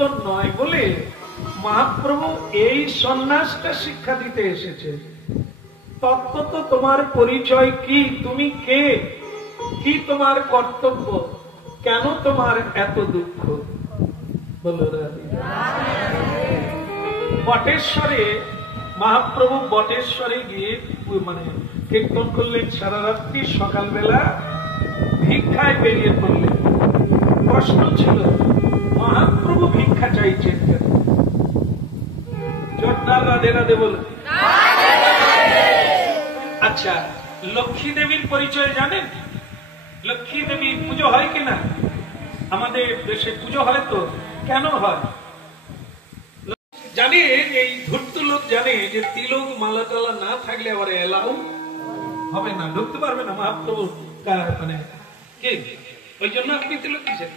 উত্তর নয় বলে মহাপ্রভু এই সন্ন্যাসটা শিক্ষা দিতে এসেছে। তত্ত্বত তোমার পরিচয় কি, তুমি কে, কি তোমার কর্তব্য, কেন তোমার এত দুঃখ? বলো বটেশ্বরে মহাপ্রভু বটেশ্বরে গিয়ে মানে কীর্তন করলেন সারা রাত্রি, সকালবেলা ভিক্ষায় বেরিয়ে পড়লেন। প্রশ্ন ছিল মহাপ্রভু ভিক্ষা চাইছেন কেন? জোরদার রাধে রাধে বলে। আচ্ছা, লক্ষ্মী দেবীর পরিচয় জানেন? লক্ষ্মী দেবী পুজো হয় কিনা? আমাদের দেশে পুজো হয় তো, কেন হয় জানে? এই ধূর্ত লোক জানে যে তিলক মালা টালা না থাকলে আবার এলাও হবে না, ঢুকতে পারবে না মহাপ্রভু মানে কে, ওই জন্য আপনি তিলক দিচ্ছেন।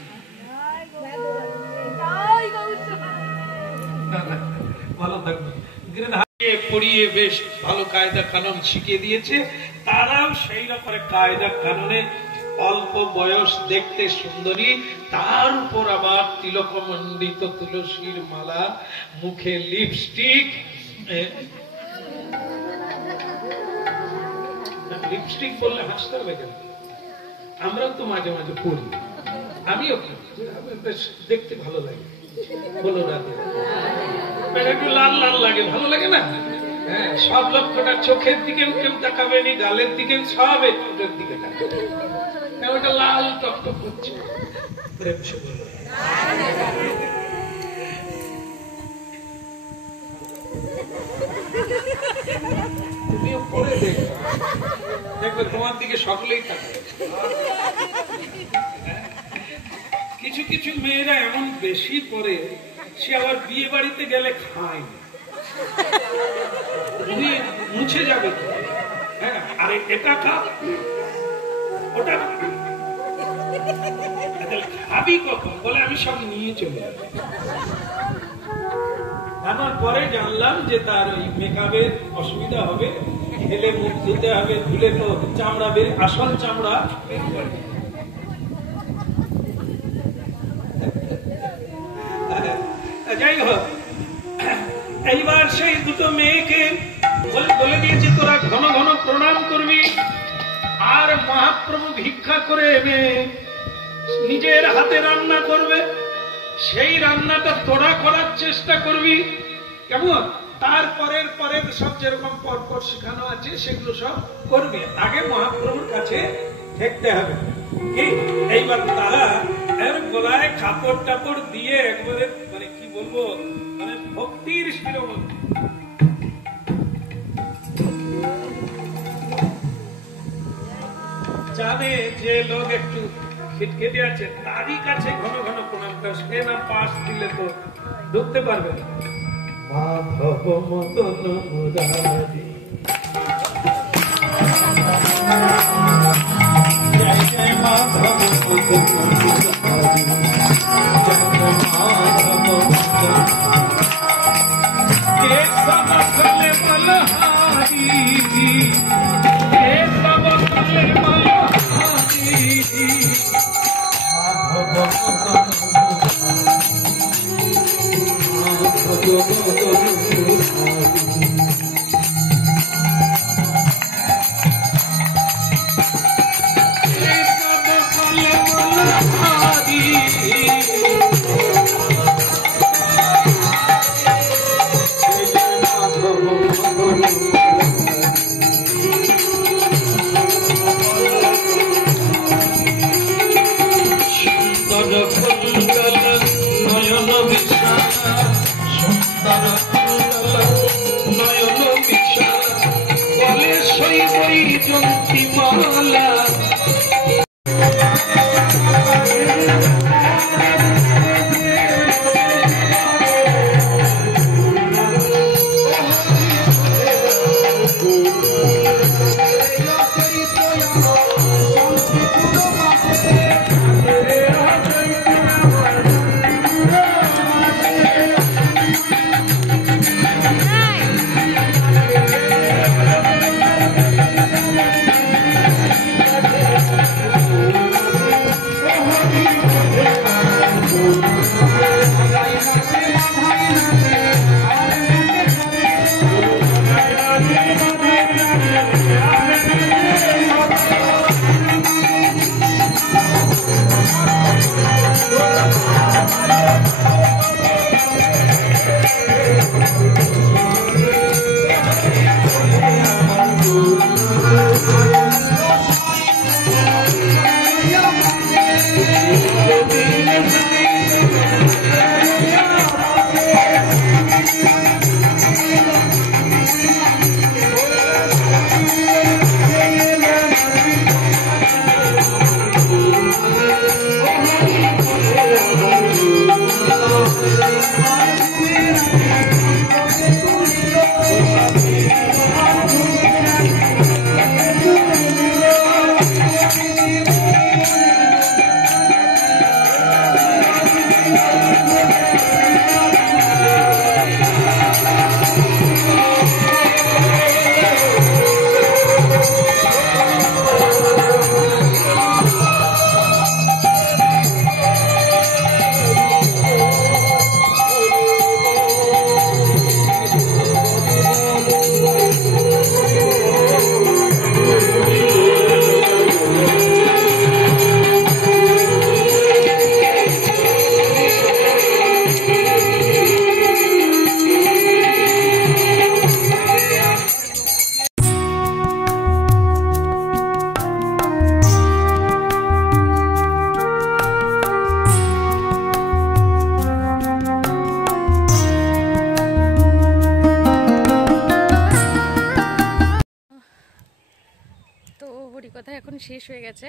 ভালো থাকবে, পড়িয়ে বেশ ভালো কায়দা কানুন শিখিয়ে দিয়েছে। তারাও সেই রকম কায়দা কানুনে অল্প বয়স, দেখতে সুন্দরী, তার উপর আবার তিলকমণ্ডিত তুলসীর মালা, মুখে লিপস্টিক। লিপস্টিক বললে হাসতে হবে কেন? আমরাও তো মাঝে মাঝে পড়ি, আমিও দেখতে ভালো লাগে। বলো রাধে, একটু লাল লাল লাগে, ভালো লাগে না? হ্যাঁ, সব লক্ষ্যটা চোখের দিকেও কেউ তাকাবে নি, গালের দিকেও, সব একটুর দিকে তাকাবে। ওটা লাল টকটক করছে। তুমিও পড়ে দেখবে তোমার দিকে সকলেই থাকে। কিছু কিছু মেয়েরা এমন বেশি পড়ে, সে আবার বিয়ে বাড়িতে গেলে খায়, মুছে যাবে। হ্যাঁ, আরে এটা খা, ওটা খাবি কখন? বলে আমি সব নিয়ে চলে যাবো। আমার পরে জানলাম যে তার ওই মেকআপের অসুবিধা হবে, খেলে মুখ ধুতে হবে, ধুলে তো চামড়া বের, আসল চামড়া বের করে। যাই হোক, এইবার সেই দুটো মেয়েকে বলে দিয়েছে তোরা ঘন ঘন প্রণাম করবি, আর মহাপ্রভু ভিক্ষা করে এনে নিজের হাতে রান্না করবে, সেই রান্নাটা তোরা করার চেষ্টা করবি, কেমন? তারপরের পরের সব যেরকম পরপর শেখানো আছে সেগুলো সব করবি, আগে মহাপ্রভুর কাছে দেখতে হবে। কি এইবার তারা গলায় কাপড় টাপড় দিয়ে একবারে মানে কি বলবো, মানে ভক্তির শিরোমণি। জানে যে লোক একটু খিটখিটে আছে, তারই কাছে ঘন ঘন প্রণামটা, সে না পাশ দিলে তো ঢুকতে পারবে না। মাধব মদন মুরারি, জয় জয় মাধব মদন মুরারি, জয় মাধব কে সব কলে বলহারি, কে সব কলে বলহারি, কথা এখন শেষ হয়ে গেছে,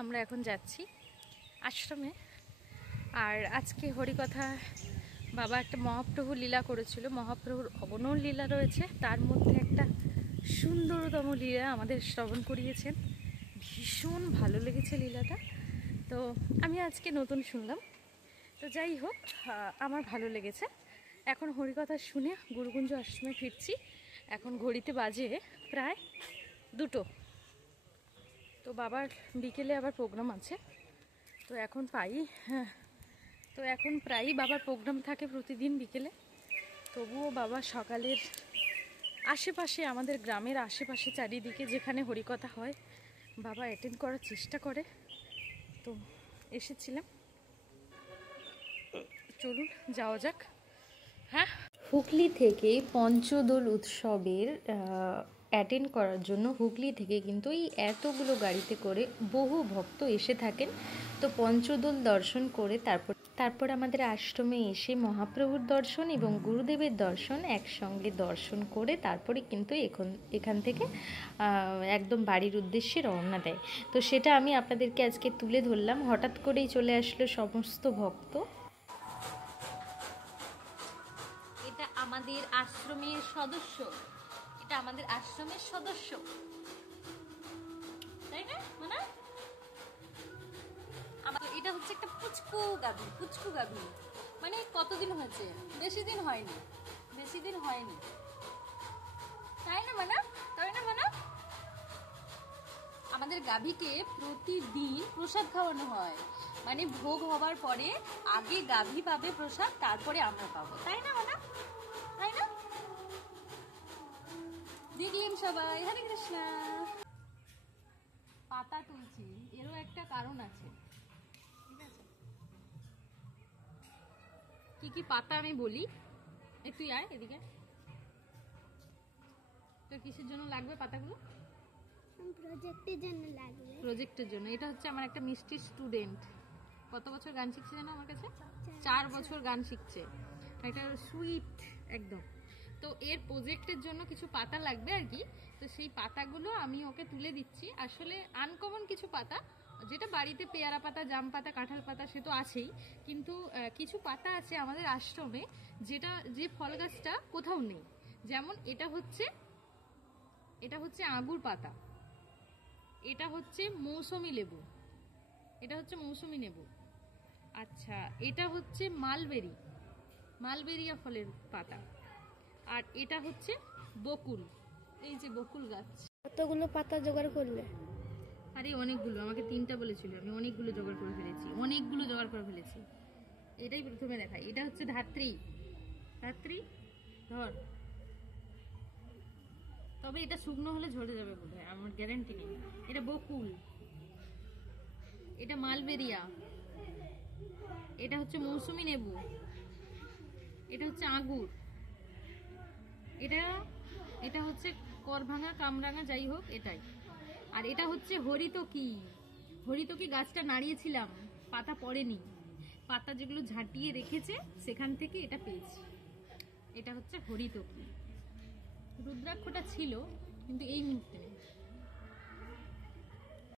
আমরা এখন যাচ্ছি আশ্রমে। আর আজকে হরিকথা বাবা একটা মহাপ্রভু লীলা করেছিল, মহাপ্রভুর অগণন লীলা রয়েছে, তার মধ্যে একটা সুন্দরতম লীলা আমাদের শ্রবণ করিয়েছেন। ভীষণ ভালো লেগেছে লীলাটা, তো আমি আজকে নতুন শুনলাম। তো যাই হোক, আমার ভালো লেগেছে। এখন হরিকথা শুনে গুরুকুঞ্জ আশ্রমে ফিরছি। এখন ঘড়িতে বাজে প্রায় 2টো। তো বাবার বিকেলে আবার প্রোগ্রাম আছে, তো এখন প্রায়ই বাবার প্রোগ্রাম থাকে প্রতিদিন বিকেলে। তবুও বাবা সকালের আশেপাশে, আমাদের গ্রামের আশেপাশে চারিদিকে যেখানে হরিকথা হয় বাবা অ্যাটেন্ড করার চেষ্টা করে। তো এসেছিলাম, চলুন যাওয়া যাক। হ্যাঁ, হুগলি থেকে পঞ্চদোল উৎসবের অ্যাটেন্ড করার জন্য হুগলি থেকে কিন্তু এই এতগুলো গাড়িতে করে বহু ভক্ত এসে থাকেন। তো পঞ্চদোল দর্শন করে তারপর আমাদের আশ্রমে এসে মহাপ্রভুর দর্শন এবং গুরুদেবের দর্শন একসঙ্গে দর্শন করে তারপরে কিন্তু এখান থেকে একদম বাড়ির উদ্দেশ্যে রওনা দেয়। তো সেটা আমি আপনাদেরকে আজকে তুলে ধরলাম। হঠাৎ করেই চলে আসলো সমস্ত ভক্ত। এটা আমাদের আশ্রমের সদস্য, এটা আমাদের আশ্রমের সদস্য, তাই না? মানে এটা হচ্ছে একটা পুচকু গাভী। মানে কতদিন হয়েছে? বেশি দিন হয়নি, তাই না মানে? আমাদের গাভীকে প্রতিদিন প্রসাদ খাওয়ানো হয়, মানে ভোগ হবার পরে আগে গাভী পাবে প্রসাদ, তারপরে আমরা পাবো, তাই না মানে? তাই না? দেখলেন সবাই, হরে কৃষ্ণ। পাতা তুলছি, এরও একটা কারণ আছে, ঠিক আছে? কি কি পাতা আমি বলি, একটু আয় এদিকে। তো কিসের জন্য লাগবে পাতাগুলো? প্রজেক্টের জন্য। এটা হচ্ছে আমার একটা মিষ্টি স্টুডেন্ট, কত বছর গান শিখছে জানো আমার কাছে? 4 বছর গান শিখছে, একটা সুইট একদম। তো এর প্রজেক্টের জন্য কিছু পাতা লাগবে আর কি। তো সেই পাতাগুলো আমি ওকে তুলে দিচ্ছি। আসলে আনকমন কিছু পাতা, যেটা বাড়িতে পেয়ারা পাতা, জাম পাতা, কাঁঠাল পাতা সে তো আছেই, কিন্তু কিছু পাতা আছে আমাদের আশ্রমে যে ফল গাছটা কোথাও নেই। যেমন এটা হচ্ছে আঙুর পাতা, এটা হচ্ছে মৌসুমী লেবু, আচ্ছা এটা হচ্ছে মালবেরিয়া ফলের পাতা, আর এটা হচ্ছে বকুল, এই যে বকুল গাছ। কতগুলো পাতা জোগাড় করলে? আরে অনেকগুলো, আমাকে 3টা বলেছিল, আমি অনেকগুলো জোগাড় করে ফেলেছি। এটাই প্রথমে দেখাই। এটা হচ্ছে ধাত্রী, ধর, তবে এটা শুকনো হলে ঝরে যাবে বোধহয়, আমার গ্যারান্টি নেই। এটা বকুল, এটা মালবেরিয়া, এটা হচ্ছে মৌসুমী লেবু, এটা হচ্ছে আঙ্গুর, এটা হচ্ছে করভাঙা, কামরাঙা, যাই হোক এটাই। আর এটা হচ্ছে হরিতকি গাছটা নাড়িয়েছিলাম, পাতা পড়েনি, পাতা যেগুলো ঝাঁটিয়ে রেখেছে সেখান থেকে এটা পেয়েছি। এটা হচ্ছে হরিতকি। রুদ্রাক্ষটা ছিল কিন্তু এই মুহূর্তে নেই।